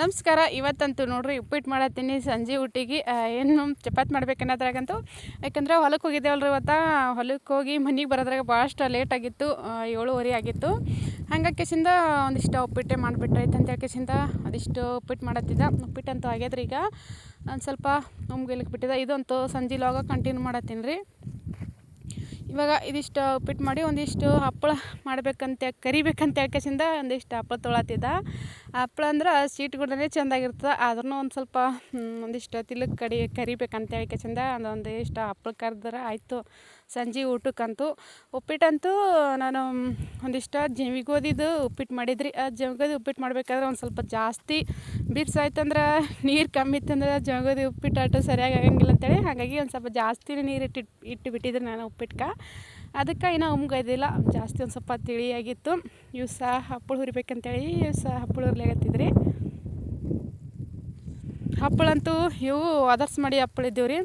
ನಮಸ್ಕಾರ. ಇವತ್ತಂತೂ ನೋಡ್ರಿ, ಉಪ್ಪಿಟ್ಟು ಮಾಡತ್ತೀನಿ ಸಂಜೆ ಊಟಿಗೆ. ಏನು ಚಪಾತಿ ಮಾಡ್ಬೇಕನ್ನೋದ್ರಾಗಂತೂ ಯಾಕಂದ್ರೆ ಹೊಲಕ್ಕೆ ಹೋಗಿದ್ದೇವಲ್ರಿ ಇವತ್ತು. ಹೊಲಕ್ಕೆ ಹೋಗಿ ಮನೆಗೆ ಬರೋದ್ರಾಗ ಭಾಳಷ್ಟು ಲೇಟ್ ಆಗಿತ್ತು. ಏಳುವರೆ ಆಗಿತ್ತು. ಹಂಗಾಗಿ ಕೇಸಿಂದ ಒಂದಿಷ್ಟು ಉಪ್ಪಿಟ್ಟೆ ಮಾಡಿಬಿಟ್ರೈತೆ ಅಂತ ಕೇಸಿಂದ ಅದಿಷ್ಟು ಉಪ್ಪಿಟ್ಟು ಮಾಡತ್ತಿದ್ದ. ಉಪ್ಪಿಟ್ಟಂತೂ ಆಗ್ಯದ್ರಿ ಈಗ. ಒಂದು ಸ್ವಲ್ಪ ಉಮ್ಗಿಲಿಕ್ಕೆ ಬಿಟ್ಟಿದ್ದ. ಇದಂತೂ ಸಂಜೆ ಲಾಗ ಕಂಟಿನ್ಯೂ ಮಾಡತ್ತೀನಿ ರೀ. ಇವಾಗ ಇದಿಷ್ಟು ಉಪ್ಪಿಟ್ಟು ಮಾಡಿ ಒಂದಿಷ್ಟು ಹಪ್ಪಳ ಮಾಡ್ಬೇಕಂತ ಕರಿಬೇಕಂತ ಹೇಳ್ಕೆಸಿಂದ ಒಂದಿಷ್ಟು ಹಪ್ಪಳ ತೊಳತಿದ್ದ ಹಪ್ಪಳ ಅಂದ್ರೆ ಸೀಟ್ ಕೂಡನೇ ಚೆಂದಾಗಿರ್ತದೆ ಆದ್ರೂ ಒಂದು ಸ್ವಲ್ಪ ಒಂದಿಷ್ಟು ತಿಲಕ್ ಕಡಿ, ಕರಿಬೇಕಂತ ಚಂದ ಅದೊಂದು ಇಷ್ಟು ಹಪ್ಳ ಕರೆದ್ರೆ ಆಯಿತು. ಸಂಜೆ ಊಟಕ್ಕಂತೂ. ಉಪ್ಪಿಟ್ಟಂತೂ ನಾನು ಒಂದಿಷ್ಟು ಜವಿಗೋದಿದು ಉಪ್ಪಿಟ್ಟು ಮಾಡಿದ್ರಿ. ಆ ಜವಿಗೋದಿ ಉಪ್ಪಿಟ್ಟು ಮಾಡಬೇಕಾದ್ರೆ ಒಂದು ಸ್ವಲ್ಪ ಜಾಸ್ತಿ ಬಿರ್ಸಾಯ್ತಂದ್ರೆ ನೀರು ಕಮ್ಮಿ ಇತ್ತಂದ್ರೆ ಜವಿಗೋದಿ ಉಪ್ಪಿಟ್ಟು ಅಷ್ಟು ಸರಿಯಾಗಿ ಆಗಂಗಿಲ್ಲ ಅಂತೇಳಿ ಹಾಗಾಗಿ ಒಂದು ಸ್ವಲ್ಪ ಜಾಸ್ತಿ ನೀರು ಇಟ್ಟು ಇಟ್ಟು ಬಿಟ್ಟಿದ್ರು ನಾನು ಉಪ್ಪಿಟ್ಕ. ಅದಕ್ಕೆ ಇನ್ನೂ ಉಮ್ಗೈದಿಲ್ಲ ಜಾಸ್ತಿ ಒಂದು ಸ್ವಲ್ಪ ತಿಳಿಯಾಗಿತ್ತು ಇವು ಸಹ ಹಪ್ಪಳ ಹುರಿಬೇಕಂತೇಳಿ ಇವು ಸಹ ಹಪ್ಪಳ ಹುರ್ಲಾಗತ್ತಿದ್ರಿ. ಹಪ್ಪಳಂತೂ ಇವು ಅದರ್ಸ್ ಮಾಡಿ ಹಪ್ಪಳ ಇದ್ದೀವಿ ರೀ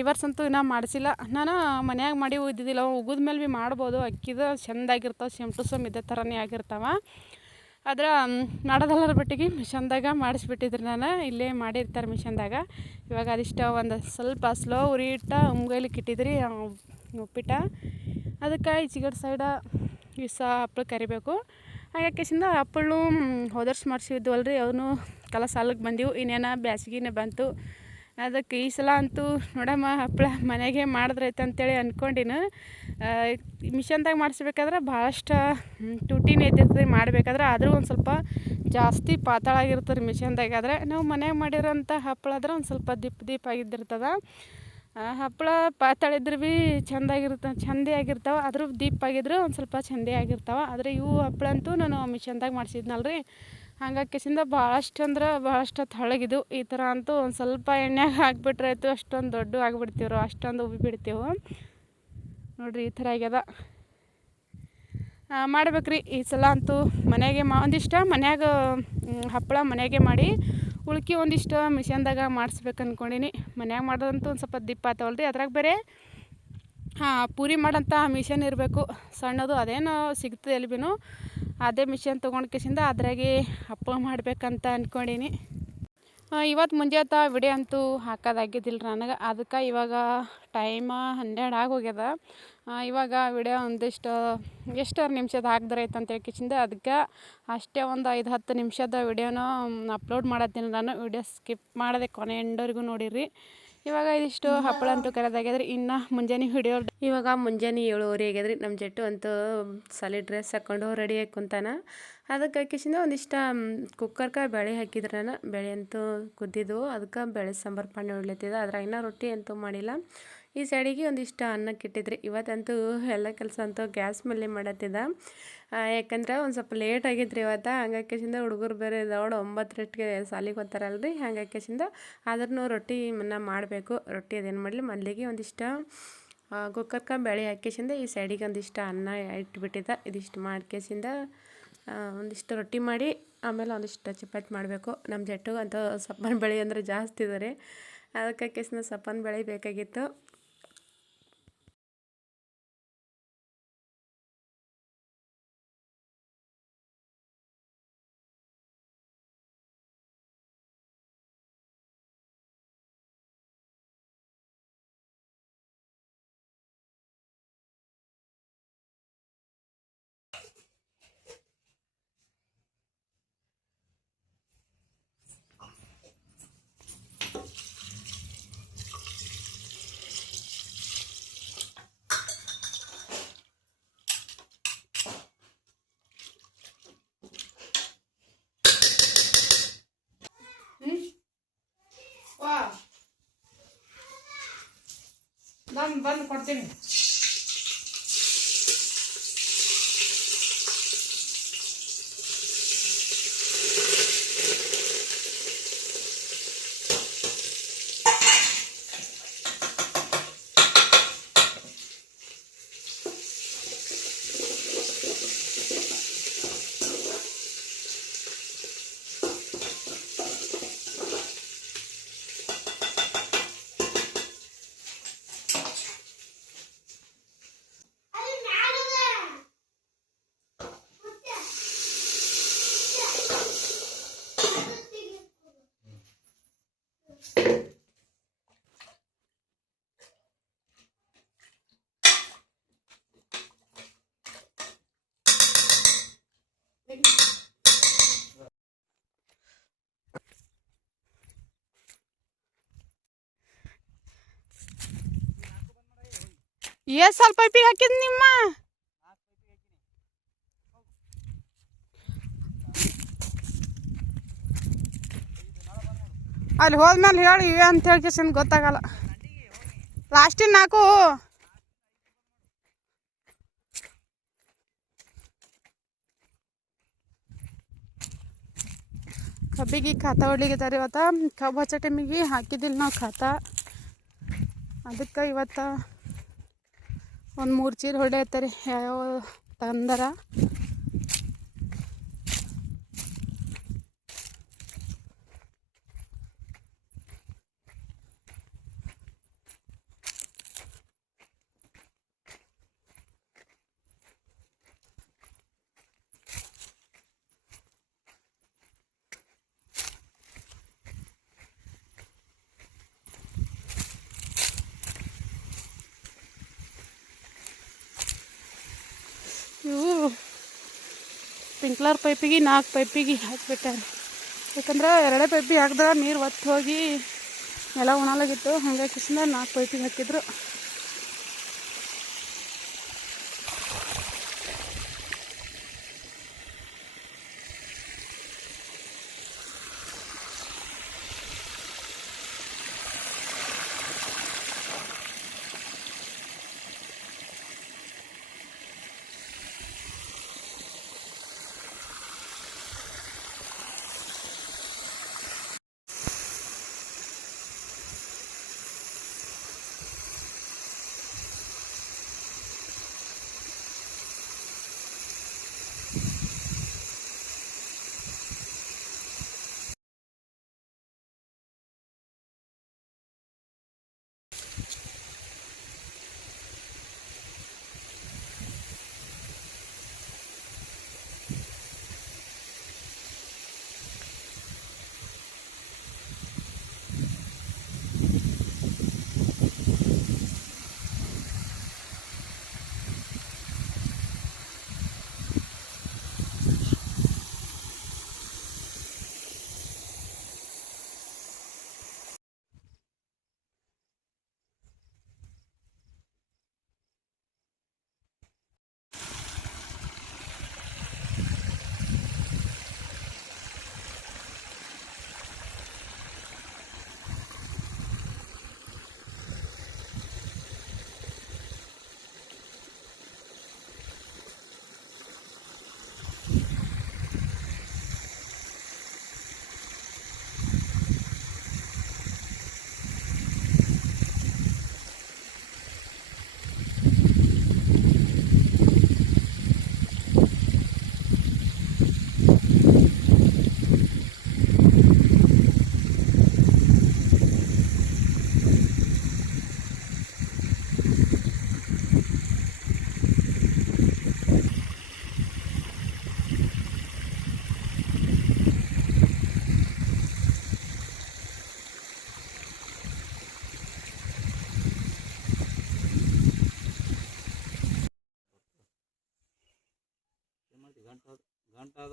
ಈ ವರ್ಷ ಅಂತೂ ಇನ್ನೂ ಮಾಡಿಸಿಲ್ಲ. ನಾನು ಮನ್ಯಾಗ ಮಾಡಿ ಇದ್ದಿದ್ದಿಲ್ಲ ಉಗಿದ ಮೇಲೆ ಭೀ ಮಾಡ್ಬೋದು. ಅಕ್ಕಿದು ಚೆಂದಾಗಿರ್ತಾವೆ ಸೇಮ್ ಸಮ್ ಇದೇ ಥರನೇ ಆಗಿರ್ತಾವೆ. ಆದ್ರೆ ಮಾಡೋದಲ್ಲರ ಬಿಟ್ಟಿಗೆ ಮಿಷನ್ದಾಗ ಮಾಡಿಸ್ಬಿಟ್ಟಿದ್ರಿ ನಾನು. ಇಲ್ಲೇ ಮಾಡಿರ್ತಾರೆ ಮಿಷನ್ದಾಗ. ಇವಾಗ ಅದಿಷ್ಟ ಒಂದು ಸ್ವಲ್ಪ ಸ್ಲೋ ಉರಿ ಇಟ್ಟ ಉಮ್ಗೈಲಿಕ್ಕೆ ಇಟ್ಟಿದ್ರಿ ಉಪ್ಪಿಟ್ಟ ಅದಕ್ಕೆ ಈಚೆಗಡೆ ಸೈಡ ಇಸ ಹಪ್ಪಳ ಕರಿಬೇಕು. ಹಾಗೆ ಕೇಸಿಂದ ಹಪ್ಪಳು ಹೋದರ್ಸ್ ಮಾಡಿಸಿದ್ವಲ್ಲ ರೀ ಅವನು ಕಲ ಸಾಲಕ್ಕೆ ಬಂದಿವು. ಇನ್ನೇನು ಬ್ಯಾಸಿಗೆನೇ ಬಂತು. ಅದಕ್ಕೆ ಈ ಸಲ ಅಂತೂ ನೋಡಮ್ಮ ಹಪ್ಪಳ ಮನೆಗೆ ಮಾಡಿದ್ರೈತೆ ಅಂತೇಳಿ ಅಂದ್ಕೊಂಡಿನ ಮಿಷನ್ದಾಗ ಮಾಡಿಸ್ಬೇಕಾದ್ರೆ ಭಾಳಷ್ಟು ತುಟಿನೇ ಇದ್ದಿರ್ತದೆ ಮಾಡಬೇಕಾದ್ರೆ. ಆದರೂ ಒಂದು ಸ್ವಲ್ಪ ಜಾಸ್ತಿ ಪಾತಾಳ ಮಿಷನ್ದಾಗಾದ್ರೆ. ನಾವು ಮನೆಗೆ ಮಾಡಿರೋಂಥ ಹಪ್ಪಳ ಆದ್ರೆ ಒಂದು ಸ್ವಲ್ಪ ದಿಪ್ ದೀಪ್ ಆಗಿದ್ದಿರ್ತದೆ. ಹಪ್ಪಳ, ಪಾತಾಳ ಇದ್ರೆ ಭೀ ಚೆಂದಾಗಿರುತ್ತೆ, ಚಂದೇ ಆಗಿರ್ತಾವೆ. ಆದರೂ ದೀಪ್ ಆಗಿದ್ರೆ ಒಂದು ಸ್ವಲ್ಪ ಚಂದೇ ಆಗಿರ್ತಾವೆ. ಆದರೆ ಇವು ಹಪ್ಪಳ ಅಂತೂ ನಾನು ಮಿಷನ್ದಾಗ ಮಾಡಿಸಿದ್ನಲ್ಲ ರೀ ಹಂಗಾಕಿಸಿಂದ ಭಾಳಷ್ಟು ಅಂದ್ರೆ ಭಾಳಷ್ಟು ತಳಗಿದು ಈ ಥರ ಅಂತೂ ಒಂದು ಸ್ವಲ್ಪ ಎಣ್ಣೆಗೆ ಹಾಕ್ಬಿಟ್ರೆ ಆಯಿತು ಅಷ್ಟೊಂದು ದೊಡ್ಡ ಆಗಿಬಿಡ್ತೀವ್ರು. ಅಷ್ಟೊಂದು ಉಬ್ಬಿ ಬಿಡ್ತೀವ. ನೋಡಿರಿ ಈ ಥರ ಆಗ್ಯದ. ಮಾಡ್ಬೇಕ್ರಿ. ಈ ಸಲ ಅಂತೂ ಮನೆಗೆ ಮಾ, ಒಂದಿಷ್ಟು ಮನ್ಯಾಗ ಹಪ್ಪಳ ಮನೆಗೆ ಮಾಡಿ ಉಳ್ಕಿ ಒಂದಿಷ್ಟು ಮಿಷನ್ದಾಗ ಮಾಡಿಸ್ಬೇಕು ಅಂದ್ಕೊಂಡೀನಿ ಮನ್ಯಾಗ ಮಾಡೋದಂತೂ ಒಂದು ಸ್ವಲ್ಪ ದಿಪ್ಪ ಆತವಲ್ಲ ಅದ್ರಾಗ ಬೇರೆ ಹಾಂ ಪೂರಿ ಮಾಡೋಂಥ ಮಿಷನ್ ಇರಬೇಕು. ಸಣ್ಣದು ಅದೇನು ಸಿಗ್ತದೆ ಎಲ್ಲಿ ಭೀನು ಅದೇ ಮಿಷನ್ ತೊಗೊಂಡು ಕಿಸಿಂದ ಅದ್ರಾಗೆ ಅಪ್ಪ ಮಾಡಬೇಕಂತ ಅಂದ್ಕೊಂಡೀನಿ ಇವತ್ತು ಮುಂಜಾತ ವಿಡಿಯೋ ಅಂತೂ ಹಾಕೋದಾಗಿದ್ದಿಲ್ಲ ನನಗೆ. ಅದಕ್ಕೆ ಇವಾಗ ಟೈಮ ಹನ್ನೆರಡು ಆಗೋಗ್ಯದ. ಇವಾಗ ವಿಡಿಯೋ ಒಂದಿಷ್ಟು ಎಷ್ಟಾರು ನಿಮಿಷದ ಹಾಕಿದ್ರೆ ಐತೆ ಅಂತ ಹೇಳ್ಕಿಸಿಂದ ಅದಕ್ಕೆ ಅಷ್ಟೇ ಒಂದು ಐದು ಹತ್ತು ನಿಮಿಷದ ವಿಡಿಯೋನ ಅಪ್ಲೋಡ್ ಮಾಡತ್ತೀನಿ ನಾನು. ವಿಡಿಯೋ ಸ್ಕಿಪ್ ಮಾಡದೆ ಕೊನೆ ಎಂಡವರೆಗೂ ನೋಡಿರಿ. ಇವಾಗ ಇದಿಷ್ಟು ಹಪ್ಪಳ ಅಂತೂ ಕರೆದಾಗ್ಯದ್ರಿ. ಇನ್ನು ಮುಂಜಾನೆ ವಿಡಿಯೋ ಇವಾಗ ಮುಂಜಾನೆ ಏಳುವರೆ ಆಗ್ಯದ್ರಿ. ನಮ್ಮ ಜಟ್ಟು ಅಂತೂ ಸಲಿ ಡ್ರೆಸ್ ಹಾಕ್ಕೊಂಡು ರೆಡಿ ಆಗಿ ಕುಂತಾನ. ಅದಕ್ಕೆ ಹಾಕಿಸಿಂದ ಒಂದಿಷ್ಟು ಕುಕ್ಕರ್ಗೆ ಬೇಳೆ ಹಾಕಿದ್ರೆ ನಾನು. ಬೆಳೆ ಅಂತೂ ಕುದ್ದಿದ್ದು ಅದಕ್ಕೆ ಬೆಳೆ ಸಾಂಬಾರು ಪಾನಿ ಹೊಡ್ಲತ್ತಿದ್ದೆ ಅದ್ರಾಗ ಇನ್ನೂ ರೊಟ್ಟಿ ಅಂತೂ ಮಾಡಿಲ್ಲ. ಈ ಸೈಡಿಗೆ ಒಂದಿಷ್ಟು ಅನ್ನಕ್ಕಿಟ್ಟಿದ್ರಿ ಇವತ್ತಂತೂ ಎಲ್ಲ ಕೆಲಸ ಅಂತೂ ಗ್ಯಾಸ್ ಮೇಲೆ ಮಾಡತ್ತಿದ್ದ. ಯಾಕಂದ್ರೆ ಒಂದು ಸ್ವಲ್ಪ ಲೇಟ್ ಆಗಿದ್ರಿ ಇವತ್ತು. ಹಂಗಾಕಿಸಿಂದ ಹುಡುಗರು ಬೇರೆ ದೊಡ್ಡ ಒಂಬತ್ತು ರೊಟ್ಟಿಗೆ ಸಾಲಿಗೆ ಹೋಗ್ತಾರಲ್ರಿ. ಹಂಗಾಕಿಸಿಂದ ಆದ್ರೂ ರೊಟ್ಟಿ ಮನ್ನ ಮಾಡಬೇಕು. ರೊಟ್ಟಿ ಅದೇನು ಮಾಡಲಿ ಮೊದಲಿಗೆ ಒಂದಿಷ್ಟು ಕುಕ್ಕರ್ಕ ಬೇಳೆ ಹಾಕಿಸಿಂದ ಈ ಸೈಡಿಗೆ ಒಂದಿಷ್ಟು ಅನ್ನ ಇಟ್ಬಿಟ್ಟಿದ್ದ. ಇದಿಷ್ಟು ಮಾಡ್ಕೇಸಿಂದ ಒಂದಿಷ್ಟು ರೊಟ್ಟಿ ಮಾಡಿ, ಆಮೇಲೆ ಒಂದಿಷ್ಟು ಚಪಾತಿ ಮಾಡಬೇಕು. ನಮ್ಮ ಜಟ್ಟಿಗೆ ಅಂತ ಸಪ್ಪನ ಬೆಳೆ ಅಂದರೆ ಜಾಸ್ತಿ ಇದ್ದಾರೆ ಅದಕ್ಕೆ ಕೇಸಿನ ಸಪ್ಪನ್ ಬೆಳೆ ಬೇಕಾಗಿತ್ತು. ನಾನು ಬಂದು ಕೊಡ್ತೀನಿ. ಎಷ್ಟು ಸ್ವಲ್ಪ ಪೈಪಿಗೆ ಹಾಕಿದ್ ನಿಮ್ಮ? ಅಲ್ಲಿ ಹೋದ್ಮೇಲೆ ಹೇಳಿ ಇವೆ ಅಂತ ಹೇಳಿ ಕಿಸಿಂದ ಗೊತ್ತಾಗಲ್ಲ. ಲಾಸ್ಟಿನ ನಾಲ್ಕು ಕಬ್ಬಿಗೆ ಖಾತ ಹೊಡ್ಲಿಗಿದ್ದಾರೆ ಇವತ್ತು. ಕಬ್ಬು ಹಚ್ಚೋ ಟೈಮಿಗೆ ಹಾಕಿದ್ದಿಲ್ಲ ನಾವು ಖಾತ. ಅದಕ್ಕೆ ಇವತ್ತು ಒಂದು ಮೂರು ಚೀಲ ಹೊಡೆಯತ್ತಾರೆ ಯಾವ್ಯಾವ ತಂದರ ಇವು ಸ್ಪ್ರಿಂಕ್ಲರ್ ಪೈಪಿಗೆ, ನಾಲ್ಕು ಪೈಪಿಗೆ ಹಾಕ್ಬಿಟ್ಟಾರೆ. ಯಾಕಂದ್ರೆ ಎರಡೇ ಪೈಪಿಗೆ ಹಾಕಿದ್ರೆ ನೀರು ಒತ್ತು ಹೋಗಿ ನೆಲ ಉಣಲಾಗಿತ್ತು. ಹಾಗಾಗಿ ಕಿಸಿಂದ ನಾಲ್ಕು ಪೈಪಿಗೆ ಹಾಕಿದ್ರು.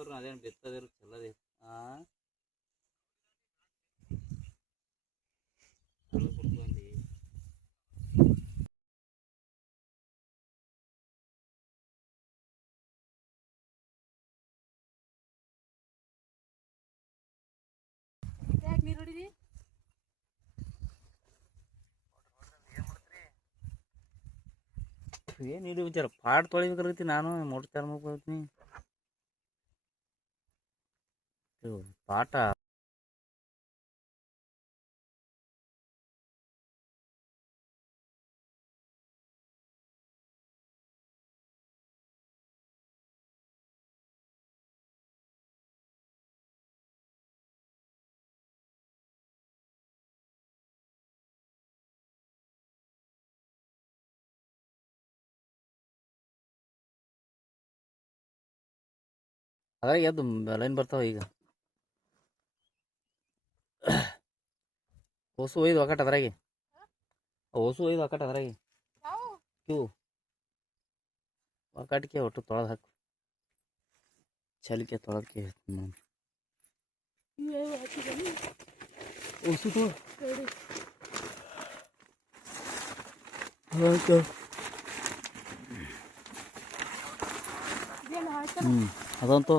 ಗಂಟ ಆದ್ರೂ ಅದೇನು ಬಿತ್ತದಿರು ಚಲೋದಿ ಆ ಚಲೋ ಕುಟ್ಕೊಂಡಿ ಯಾಕೆ ನೀರು ಹೊಡಿದಿ ಏನು ಇದು ವಿಚಾರ ಪಾಟ್ ತೊಳಿಬೇಕಾಗತ್ತಿ ನಾನು ಮೋಟ್ರ್ ಚಾಲು ಮಾಡ್ಕೊಳ್ತೀನಿ ಇದು ಪಾಟ ಅದ್ರಾಗ ಎದ್ದು ಲೈನ್ ಬರ್ತಾವ ಈಗ ಹೊಸು ಒಯ್ದು ಒಕ್ಕಟ್ಟು ಅದ್ರಾಗೆ ಹೊಸು ಒಯ್ದು ಒಕ್ಕಟ್ಟು ಅದ್ರಾಗೆ ಕ್ಯೂ ಒಕ್ಕಟ್ಟಿಗೆ ಒಟ್ಟು ತೊಳೆದು ಹಾಕು ಚಲಿಕೆ ತೊಳೆದಕ್ಕೆ ಹೊಸು ಹ್ಞೂ ಅದಂತೂ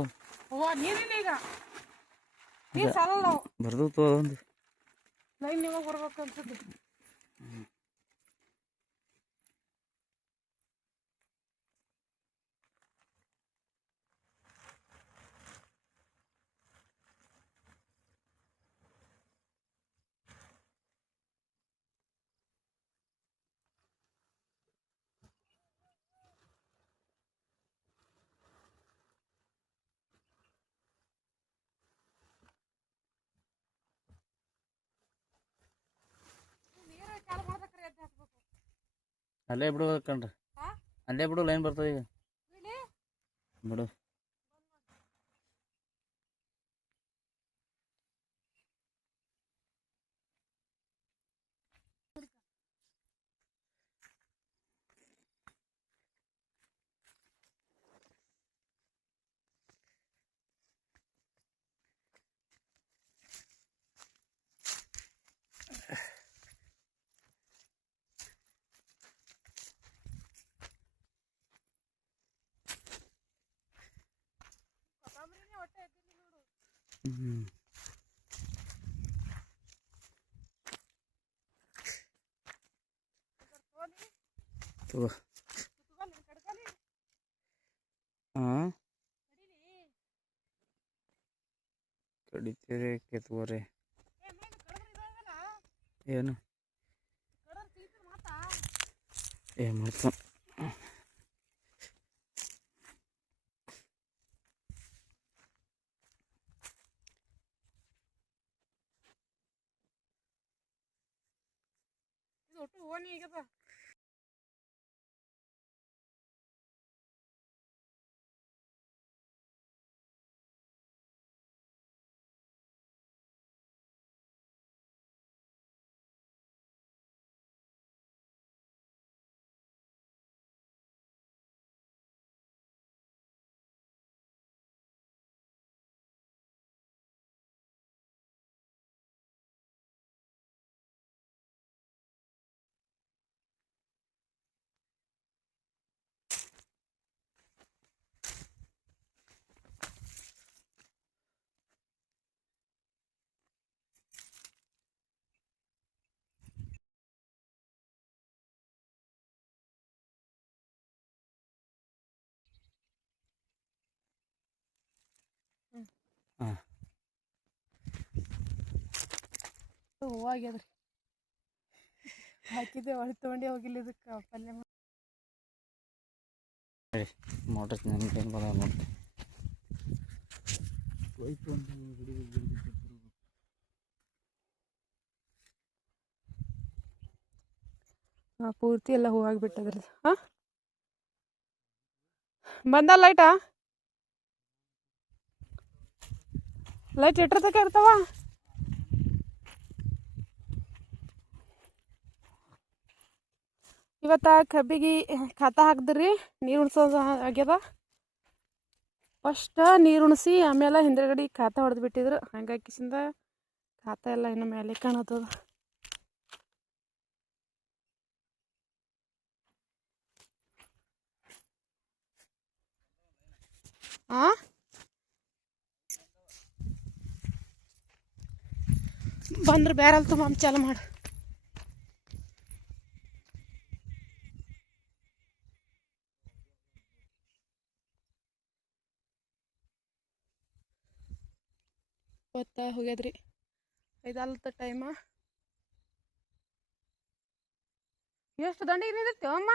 ಬರ್ದು ತೋ ಅದೊಂದು ಲೈನ್ ನಿಮಗೆ ಬರ್ಬೇಕು ಅಲ್ಲೇ ಬಿಡು ಕಣ್ರಿ? ಅಲ್ಲೇ ಬಿಡು ಲೈನ್ ಬರ್ತದೆ ಈಗ. ಬಿಡು. ಹ್ಞೂ ತಗೋ. ಹಾಂ ಕಡಿತೀರಿ ಕೆತ್ಕೋರಿ ಏನು? ಏನು ಮಾಡ್ತಾನ. 我那个吧 ಆಗದ ಹೂವು ಆಗ್ಯದ್ರಿ ಹಾಕಿದ್ದೆ ಒಳ ತೊಗೊಂಡೆ ಹೋಗಿಲ್ಲ ಇದಕ್ಕೆ ಪಲ್ಯ ಮಾಡಿ ಮೋಟರ್ ನನಗೆ ಏನು ನೋಡಿ. ಹಾಂ ಪೂರ್ತಿ ಎಲ್ಲ ಹೂವಾಗಿಬಿಟ್ಟದ್ರಿ ಹಾಂ ಬಂದ ಲೈಟಾ ಲೈಟ್ ಎಟ್ರ ತಕ ಇರ್ತಾವ? ಇವತ್ತ ಕಬ್ಬಿಗೆ ಖಾತ ಹಾಕಿದ್ರಿ, ನೀರು ಉಣ್ಸೋದು ಆಗ್ಯದ. ಫಸ್ಟ್ ನೀರು ಉಣಿಸಿ ಆಮೇಲೆ ಹಿಂದ್ಗಡೆ ಖಾತ ಹೊಡೆದು ಬಿಟ್ಟಿದ್ರು. ಹಂಗಾಕಿಸಿಂದ ಖಾತ ಎಲ್ಲ ಇನ್ನು ಮೇಲೆ ಕಾಣತ್ತದ. ಆ? ಬಂದ್ರೆ ಬ್ಯಾರಲ್ ತುಂಬ ಚಾಲು ಮಾಡು. ಇವತ್ತ ಹೋಗ್ಯದ್ರಿ. ಐದಲ್ತ ಟೈಮ ಎಷ್ಟು ದಂಡಿಗೆ ನಿಂದಿರ್ತೀವಮ್ಮ?